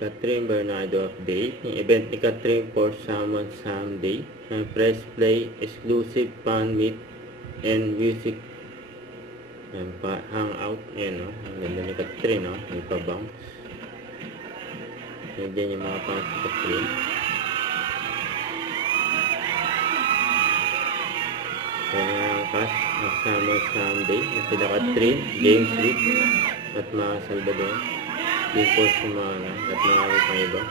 Catherine Bernardo update. Yung event ni Catherine for Someone Someday. Press play, exclusive fan meet, and music. Hangout. Ayan, no? Ang ganda ni Catherine, no? May pabangs. Ayan yung mga fans ni Catherine. Ayan ang cast ng Someone Someday. Sila Catherine, James Reed, at mga Salvador. Dito sa mga at marami pang iba.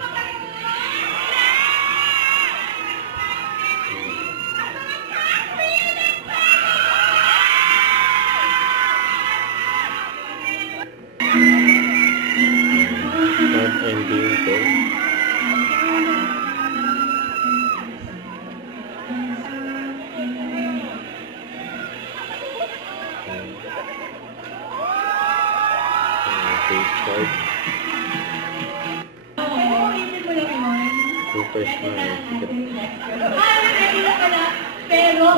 Start ending ko. Start. Super smile. Pero,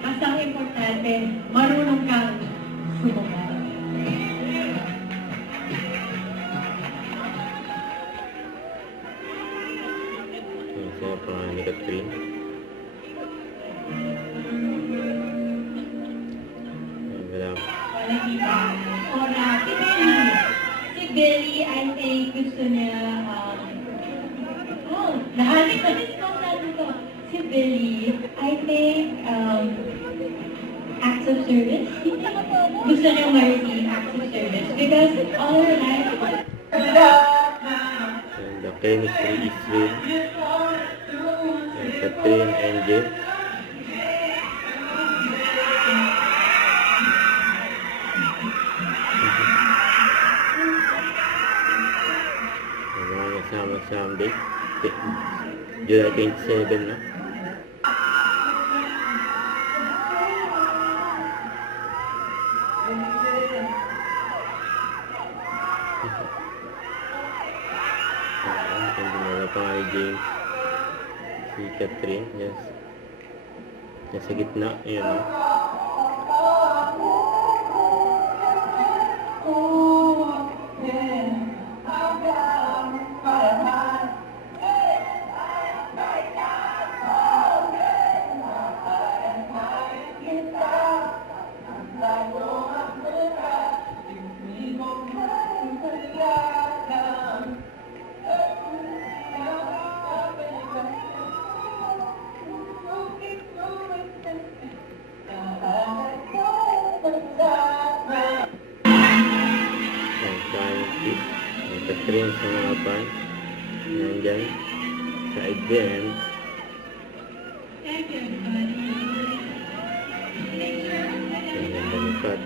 basta ang importante, marunong kang sumugal. Ang saya pa nga ni Catherine. Wala pa. Ora, si Billy, I think gusto niya, lahat natin ko. Si Billy, I think, acts of service. Gusto niya ma-receive acts of service. Because all her life, And the chemistry is real. And Catherine and Jeff. Mga kasama someday. July 27 na. Hindi na pa nga ni James. Si Catherine. Yes. Nasa gitna. Ayan o. Catherine sa mga pan. Nandyan. Sa event. thank you, everybody. Ang ganda ni Pat.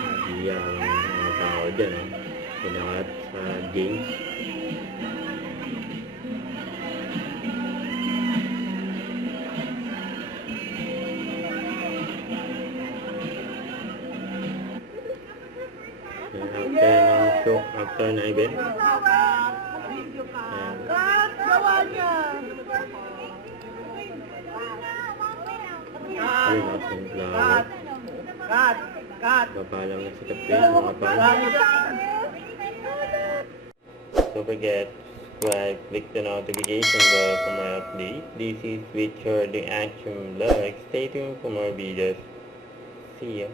Nagiya ang mga tao dyan. Pinakat sa James. After na event. Ayun, sunflower. Papalam na si Catherine sa mga fans. Don't forget, subscribe, click the notification bell for my update. This is Richard the Action Vlog. Stay tuned for more videos. See ya.